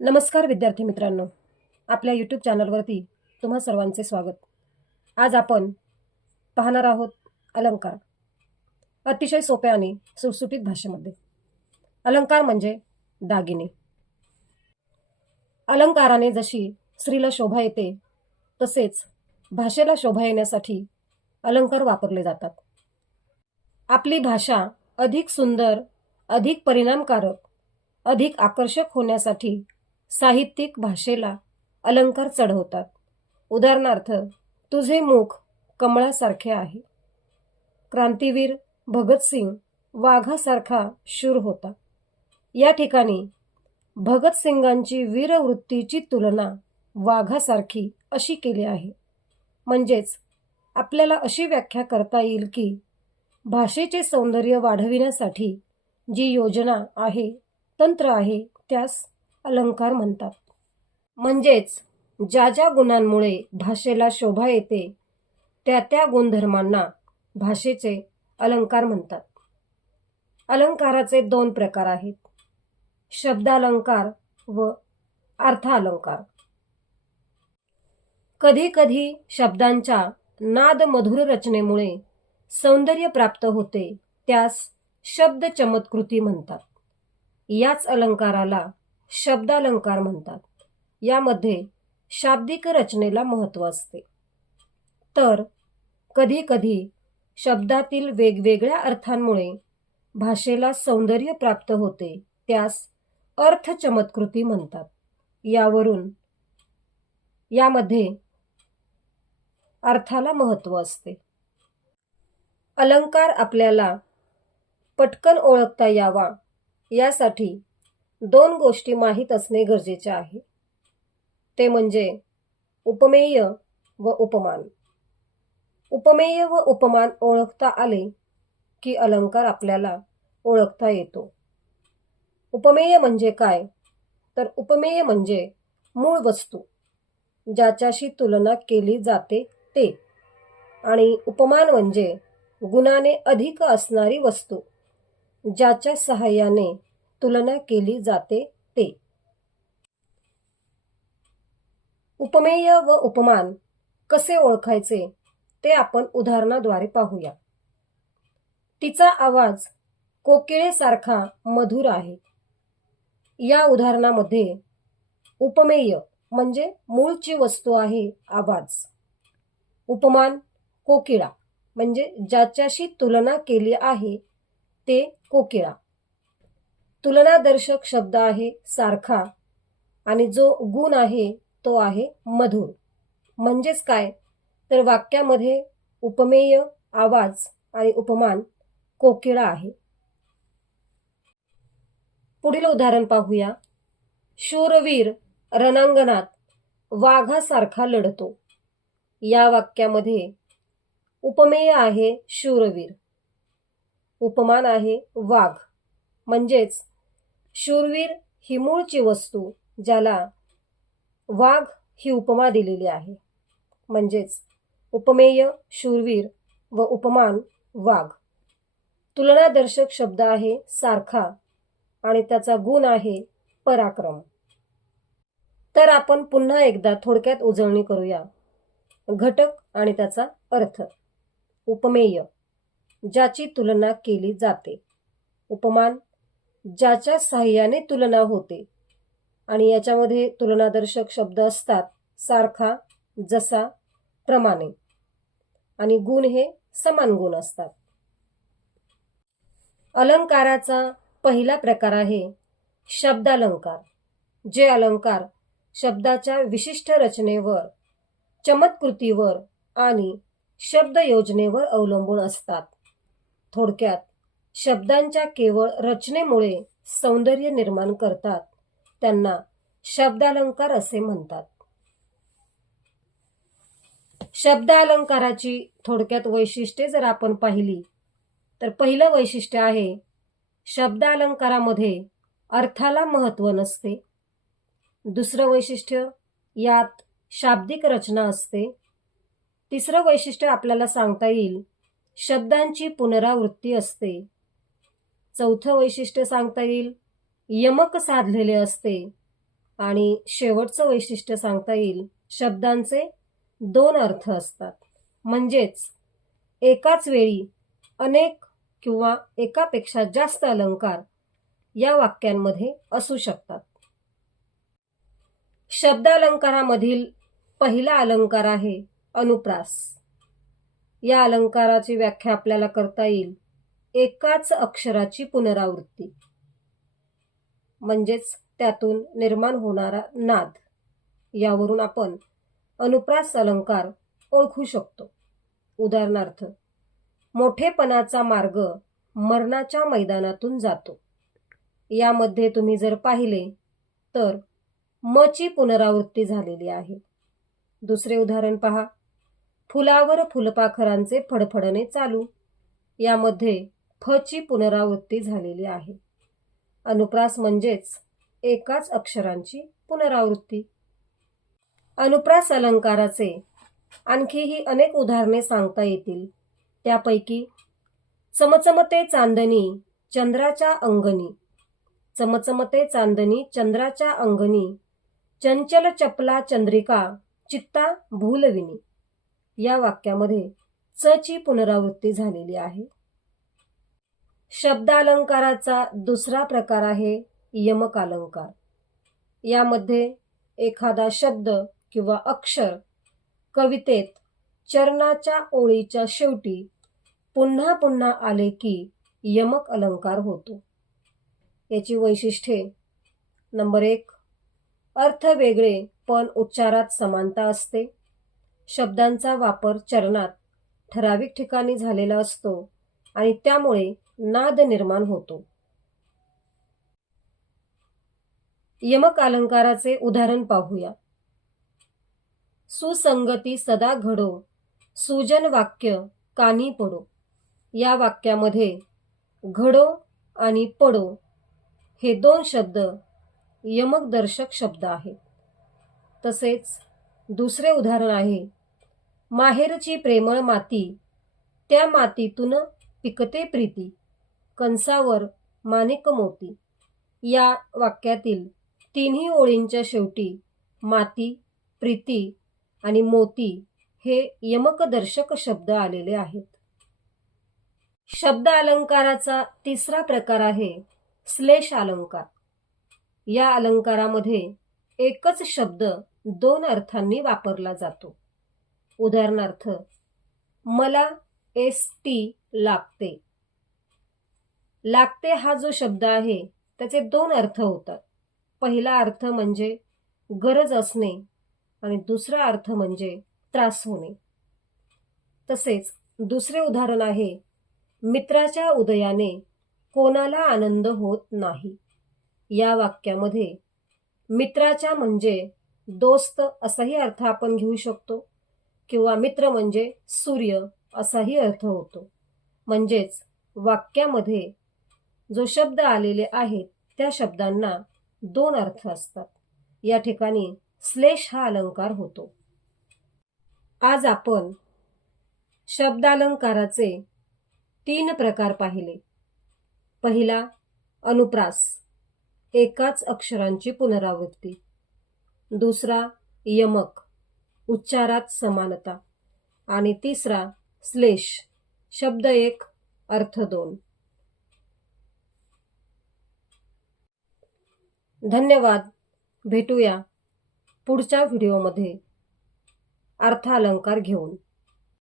नमस्कार विद्यार्थी मित्रांनो, आपल्या यूट्यूब चॅनलवरती तुम्हा सर्वांचे स्वागत. आज आपण पाहणार आहोत अलंकार. अतिशय सोप्या आणि सुटसुटीत भाषेमध्ये. अलंकार म्हणजे दागिने. अलंकाराने जशी स्त्रीला शोभा येते, तसेच भाषेला शोभा येण्यासाठी अलंकार वापरले जातात. आपली भाषा अधिक सुंदर, अधिक परिणामकारक, अधिक आकर्षक होण्यासाठी साहित्यिक भाषेला अलंकार चढवतात. उदाहरणार्थ, तुझे मुख कमळासारखे आहे. क्रांतीवीर भगतसिंग वाघासारखा शूर होता. या ठिकाणी भगतसिंगांची वीरवृत्तीची तुलना वाघासारखी अशी केली आहे. म्हणजेच आपल्याला अशी व्याख्या करता येईल की भाषेचे सौंदर्य वाढविण्यासाठी जी योजना आहे, तंत्र आहे, त्यास अलंकार म्हणतात. म्हणजेच ज्या ज्या गुणांमुळे भाषेला शोभा येते, त्या गुणधर्मांना भाषेचे अलंकार म्हणतात. अलंकाराचे 2 प्रकार आहेत, शब्दालंकार व अर्थालंकार. कधी कधी शब्दांच्या नादमधुर रचनेमुळे सौंदर्य प्राप्त होते, त्यास शब्द चमत्कृती म्हणतात. याच अलंकाराला शब्दालंकार म्हणतात. यामध्ये शाब्दिक रचनेला महत्त्व असते. तर कधी कधी शब्दातील वेगवेगळ्या अर्थांमुळे भाषेला सौंदर्य प्राप्त होते, त्यास अर्थ चमत्कृती म्हणतात. यामध्ये अर्थाला महत्त्व असते. अलंकार आपल्याला पटकन ओळखता यावा यासाठी 2 गोष्टी माहीत असणे गरजेचे आहे. ते म्हणजे उपमेय व उपमान. उपमेय व उपमान ओळखता आले की अलंकार आपल्याला ओळखता येतो. उपमेय म्हणजे काय? तर उपमेय म्हणजे मूळ वस्तू, ज्याच्याशी तुलना केली जाते ते. आणि उपमान म्हणजे गुणाने अधिक असणारी वस्तू, ज्याच्या सहाय्याने तुलना केली जाते ते. उपमेय व उपमान कसे ओळखायचे ते आपण उदाहरणाद्वारे पाहूया. तिचा आवाज कोकिळेसारखा मधुर आहे. या उदाहरणामध्ये उपमेय म्हणजे मूळची वस्तू आहे आवाज. उपमान कोकिळा म्हणजे ज्याच्याशी तुलना केली आहे ते कोकिळा. तुलनादर्शक शब्द आहे सारखा आणि जो गुण आहे तो आहे मधुर. म्हणजेच काय? तर वाक्यामध्ये उपमेय आवाज आणि उपमान कोकिळा आहे. पुढील उदाहरण पाहूया. शूरवीर रणांगणात वाघासारखा लढतो. या वाक्यामध्ये उपमेय आहे शूरवीर, उपमान आहे वाघ. म्हणजेच शूरवीर ही मूळची वस्तू, ज्याला वाघ ही उपमा दिलेली आहे. म्हणजेच उपमेय शूरवीर व उपमान वाघ. तुलनादर्शक शब्द आहे सारखा आणि त्याचा गुण आहे पराक्रम. तर आपण पुन्हा एकदा थोडक्यात उजळणी करूया. घटक आणि त्याचा अर्थ. उपमेय, ज्याची तुलना केली जाते. उपमान, ज्याच्या साहाय्याने तुलना होते. आणि याच्यामध्ये तुलनादर्शक शब्द असतात सारखा, जसा, प्रमाणे. आणि गुण हे समान गुण असतात. अलंकाराचा पहिला प्रकार आहे शब्दालंकार. जे अलंकार शब्दाच्या विशिष्ट रचनेवर, चमत्कृतीवर आणि शब्द योजनेवर अवलंबून असतात. थोडक्यात शब्दांच्या केवळ रचनेमुळे सौंदर्य निर्माण करतात, त्यांना शब्दालंकार असे म्हणतात. शब्दालंकाराची थोडक्यात वैशिष्ट्ये जर आपण पाहिली तर पहिलं वैशिष्ट्य आहे, शब्दालंकारामध्ये अर्थाला महत्त्व नसते. दुसरं वैशिष्ट्य, यात शाब्दिक रचना असते. तिसरं वैशिष्ट्य आपल्याला सांगता येईल, शब्दांची पुनरावृत्ती असते. चौथं वैशिष्ट्य सांगता येईल, यमक साधलेले असते. आणि शेवटचं वैशिष्ट्य सांगता येईल, शब्दांचे दोन अर्थ असतात. म्हणजेच एकाच वेळी अनेक किंवा एकापेक्षा जास्त अलंकार या वाक्यांमध्ये असू शकतात. शब्दालंकारामधील पहिला अलंकार आहे अनुप्रास. या अलंकाराची व्याख्या आपल्याला करता येईल एकाच अक्षराची पुनरावृत्ती, म्हणजेच त्यातून निर्माण होणारा नाद. यावरून आपण अनुप्रास अलंकार ओळखू शकतो. उदाहरणार्थ, मोठेपणाचा मार्ग मरणाच्या मैदानातून जातो. यामध्ये तुम्ही जर पाहिले तर मची पुनरावृत्ती झालेली आहे. दुसरे उदाहरण पहा, फुलावर फुलपाखरांचे फडफडणे चालू. यामध्ये फची पुनरावृत्ती झालेली आहे. अनुप्रास म्हणजेच एकाच अक्षरांची पुनरावृत्ती. अनुप्रास अलंकाराचे आणखीही अनेक उदाहरणे सांगता येतील. त्यापैकी चमचमते चांदणी चंद्राच्या अंगणी. चमचमते चांदणी चंद्राच्या अंगणी, चंचल चपला चंद्रिका चित्ता भूलविनी. या वाक्यामध्ये च ची पुनरावृत्ती झालेली आहे. शब्दालंकाराचा दुसरा प्रकार आहे यमक अलंकार. यामध्ये एखादा शब्द किंवा अक्षर कवितेत चरणाच्या ओळीच्या शेवटी पुन्हा पुन्हा आले की यमक अलंकार होतो. याची वैशिष्ट्ये: नंबर 1, अर्थ वेगळे पण उच्चारात समानता असते. शब्दांचा वापर चरणात ठराविक ठिकाणी झालेला असतो आणि त्यामुळे नाद निर्माण होतो. यमक अलंकाराचे उदाहरण पाहूया. सुसंगती सदा घडो, सुजन वाक्य कानी पडो. या वाक्यामध्ये घडो आणि पडो हे दोन शब्द यमक दर्शक शब्द आहेत. तसेच दुसरे उदाहरण आहे, माहेरची प्रेमळ माती, त्या मातीतून पिकते प्रीती, कंसावर माणिक मोती. या वाक्यातील तिन्ही ओळींच्या शेवटी माती, प्रीती आणि मोती हे यमकदर्शक शब्द आलेले आहेत. शब्द अलंकाराचा तिसरा प्रकार आहे श्लेष अलंकार. या अलंकारामध्ये एकच शब्द दोन अर्थांनी वापरला जातो. उदाहरणार्थ, मला एसटी लागते. लागते हा जो शब्द आहे त्याचे दोन अर्थ होतात. पहिला अर्थ म्हणजे गरज असणे आणि दुसरा अर्थ म्हणजे त्रास होणे. तसेच दुसरे उदाहरण आहे, मित्राच्या उदयाने कोणाला आनंद होत नाही. या वाक्यामध्ये मित्राच्या म्हणजे दोस्त असाही अर्थ आपण घेऊ शकतो किंवा मित्र म्हणजे सूर्य असाही अर्थ होतो. म्हणजेच वाक्यामध्ये जो शब्द आलेले आहेत त्या शब्दांना दोन अर्थ असतात. या ठिकाणी श्लेष हा अलंकार होतो. आज आपण शब्दालंकाराचे 3 प्रकार पाहिले. पहिला अनुप्रास, एकाच अक्षरांची पुनरावृत्ती. दुसरा यमक, उच्चारात समानता. आणि तिसरा श्लेष, शब्द 1 अर्थ 2. धन्यवाद. भेटूया पुढच्या व्हिडिओमध्ये अर्थालंकार घेऊन.